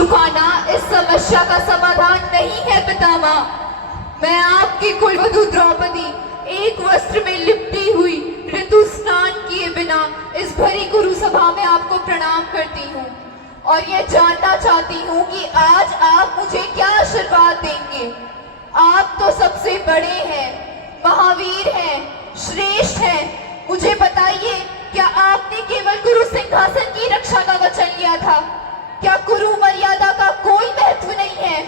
झुकाना इस समस्या का समाधान नहीं है पितामह। मैं आपकी कुलवधू द्रौपदी एक वस्त्र में लिपटी हुई ऋतु स्नान किए बिना इस भरी गुरु सभा में आपको प्रणाम करती हूँ और यह जानना चाहती हूँ कि आज आप मुझे क्या आशीर्वाद देंगे। आप तो सबसे बड़े हैं, महावीर हैं, श्रेष्ठ हैं। मुझे बताइए, क्या आपने केवल गुरु सिंहासन की रक्षा का वचन लिया था? क्या गुरु मर्यादा का कोई महत्व नहीं है?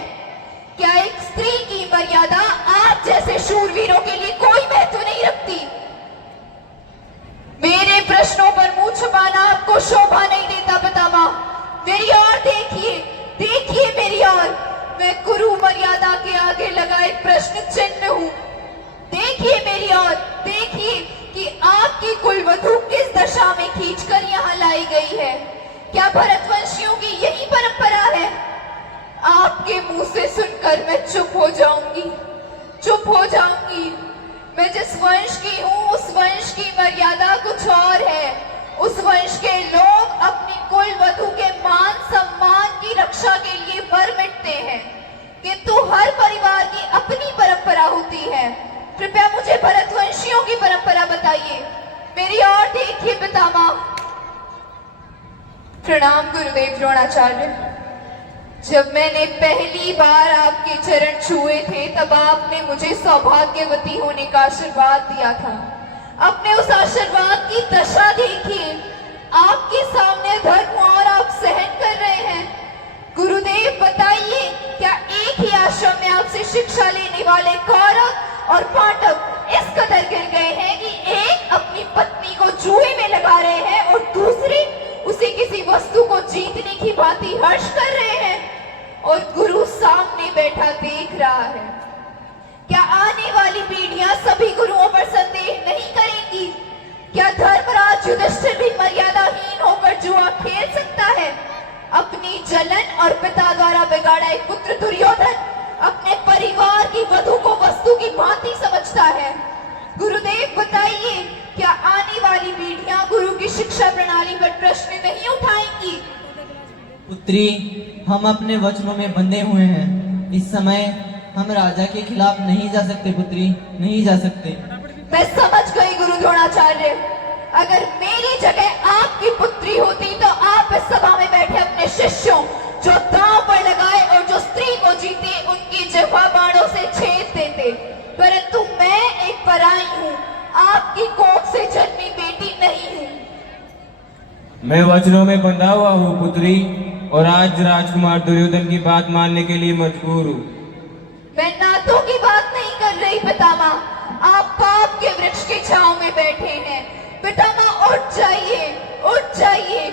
क्या एक स्त्री की मर्यादा आप जैसे शूरवीरों के लिए कोई महत्व नहीं रखती? मेरे प्रश्नों पर मुंह छुपाना आपको शोभा नहीं देता पितामह। मेरी ओर देखिए, देखिए मेरी ओर। मैं गुरु मर्यादा के आगे लगाए प्रश्न चिन्ह हूँ। देखिए मेरी ओर, देखिए कि आपकी कुलवधू किस दशा में खींचकर यहाँ लाई गई है। क्या भरतवंशियों की यही परंपरा है? आपके मुंह से सुनकर मैं चुप हो जाऊंगी, चुप हो जाऊंगी। मैं जिस वंश की हूँ उस वंश की मर्यादा कुछ और है। उस वंश के लोग अपनी कुलवधू के मान सम्मान की रक्षा के लिए मर मिटते हैं, किंतु हर परिवार की अपनी परंपरा होती है। कृपया मुझे भरतवंशियों की परंपरा बताइए। मेरी ओर देखिए पितामह। प्रणाम गुरुदेव द्रोणाचार्य। जब मैंने पहली बार आपके चरण छुए थे तब आपने मुझे सौभाग्यवती होने का आशीर्वाद दिया था। अपने उस आशीर्वाद की दशा देखिए। आपके सामने धर्म और आप सहन कर रहे हैं। गुरुदेव बताइए, क्या एक ही आश्रम में आपसे शिक्षा लेने वाले कौरव और पांडव इस कदर गिर गए हैं कि एक अपनी पत्नी को जुए में लगा रहे हैं और दूसरे उसे किसी वस्तु को जीतने की भांति हर्ष कर रहे हैं और गुरु सामने बैठा देख रहा है? क्या आने वाली पीढ़ियां सभी गुरुओं पर संदेह नहीं करेंगी? क्या धर्मराज युधिष्ठिर भी मर्यादाहीन होकर जुआ खेल सकता है? अपनी जलन और पिता द्वारा बिगाड़ा एक पुत्र दुर्योधन अपने परिवार की वधू को वस्तु की भांति समझता है। गुरुदेव बताइए, क्या आने वाली पीढ़ियां गुरु की शिक्षा प्रणाली पर प्रश्न नहीं उठाएंगी? पुत्री, हम अपने वचनों में बंधे हुए हैं। इस समय हम राजा के खिलाफ नहीं जा सकते पुत्री, नहीं जा सकते। मैं समझ गई गुरु द्रोणाचार्य। अगर मेरी जगह आपकी पुत्री होती तो आप इस सभा में बैठे अपने शिष्यों जो दांव पर लगाए और जो स्त्री को जीते उनकी जिह्वा बाणों से छेद देते, परंतु मैं एक पराई हूँ, आपकी कोख से जन्मी बेटी नहीं हूँ। मैं वचनों में बंधा हुआ हूँ पुत्री, और आज राजकुमार दुर्योधन की बात मानने के लिए मजबूर हूँ। मैं नातों की बात नहीं कर रही पितामह। आप पाप के वृक्ष की छांव में बैठे हैं। पितामह उठ जाइए, उठ जाइए।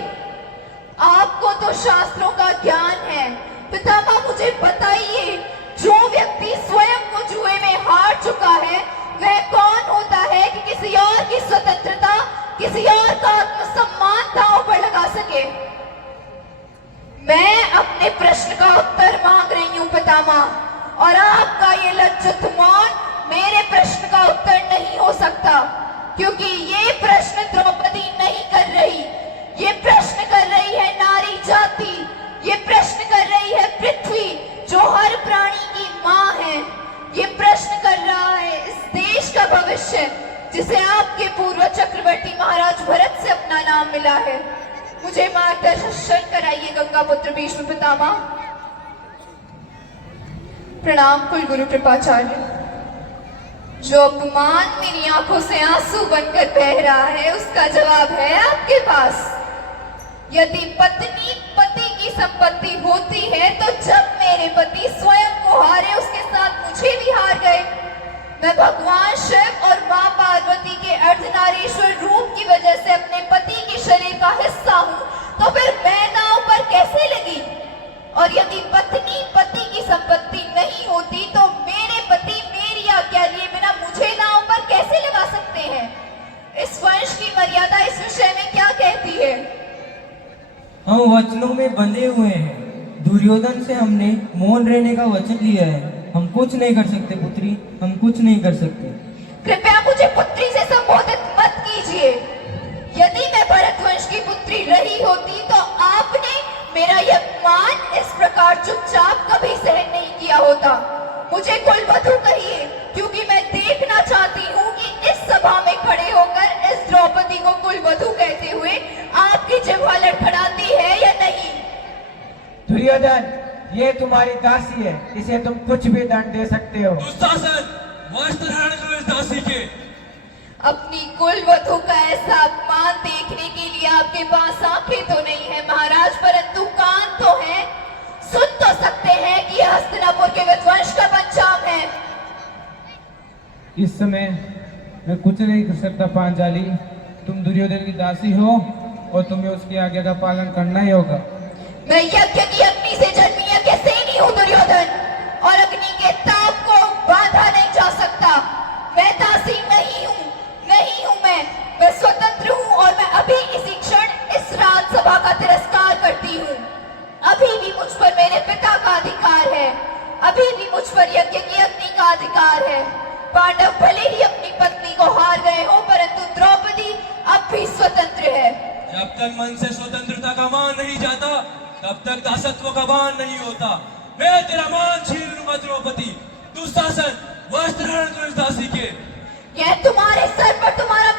आपको तो शास्त्रों का ज्ञान है। पितामह मुझे बताइए, जो व्यक्ति स्वयं को जुए में हार चुका है वह कौन होता है कि किसी और की स्वतंत्रता, किसी और का आत्मसम्मान दांव पर लगा सके? मैं अपने प्रश्न का उत्तर मांग रही हूँ पितामह, और आपका ये लज्जित मौन मेरे प्रश्न का उत्तर नहीं हो सकता, क्योंकि ये प्रश्न द्रौपदी नहीं कर रही। ये प्रश्न कर रही है नारी जाति। ये प्रश्न कर रही है पृथ्वी, जो हर प्राणी की माँ है। ये प्रश्न कर रहा है इस देश का भविष्य, जिसे आपके पूर्व चक्रवर्ती महाराज भरत से अपना नाम मिला है। मुझे मार्गदर्शन कराइए गंगापुत्र भीष्म पितामह। प्रणाम कुलगुरु कृपाचार्य। जो अपमान मेरी आंखों से आंसू बनकर बह रहा है उसका जवाब है आपके पास। यदि पत्नी पति की संपत्ति होती है तो जब मेरे पति स्वयं को हारे उसके साथ मुझे भी हार गए। मैं भगवान शिव और मां पार्वती के अर्धनारीश्वर रूप की वजह से अपने पति के शरीर का हिस्सा हूँ, तो फिर मैं नाव पर कैसे लगी? और यदि पत्नी पति की संपत्ति नहीं होती तो मेरे पति मेरी आज्ञा लिए बिना मुझे नाव पर कैसे लगा सकते हैं? इस वंश की मर्यादा इस विषय में क्या कहती है? हम वचनों में बंधे हुए हैं। दुर्योधन से हमने मौन रहने का वचन लिया है। हम कुछ नहीं कर सकते पुत्री, हम कुछ नहीं कर सकते। कृपया मुझे पुत्री से संबोधित मत कीजिए। यदि मैं भरतवंश की पुत्री रही होती तो आपने मेरा यह मान इस प्रकार दुर्योधन, ये तुम्हारी दासी है, इसे तुम कुछ भी दंड दे सकते हो। दुशासन, वस्त्र धारण करो इस दासी के। अपनी कुलवधू का ऐसा अपमान देखने के लिए आपके पास आंखें तो नहीं है महाराज, परंतु कान तो है, सुन तो सकते हैं कि यह हस्तिनापुर के विध्वंस का पंचांग है। इस समय मैं कुछ नहीं कर सकता पांचाली, तुम दुर्योधन की दासी हो और तुम्हें उसकी आज्ञा का पालन करना ही होगा। मैं यज्ञ की अग्नि से जन्मी यज्ञ सेनी हूँ दुर्योधन, और अग्नि के ताप को बांधा नहीं जा सकता। मैं दासी नहीं हूँ, नहीं हूँ मैं स्वतंत्र हूँ, और मैं अभी इसी क्षण इस राजसभा का तिरस्कार करती हूँ। अभी भी मुझ पर मेरे पिता का अधिकार है, अभी भी मुझ पर यज्ञ की अग्नि का अधिकार है। पांडव भले ही अपनी पत्नी को हार गए हो, परंतु द्रौपदी अब भी स्वतंत्र है। जब तक मन से स्वतंत्रता का मान नहीं जाता, तब तक दासत्व का मान नहीं होता। मैं तेरा मान छीन लूंगा द्रौपदी। दुशासन,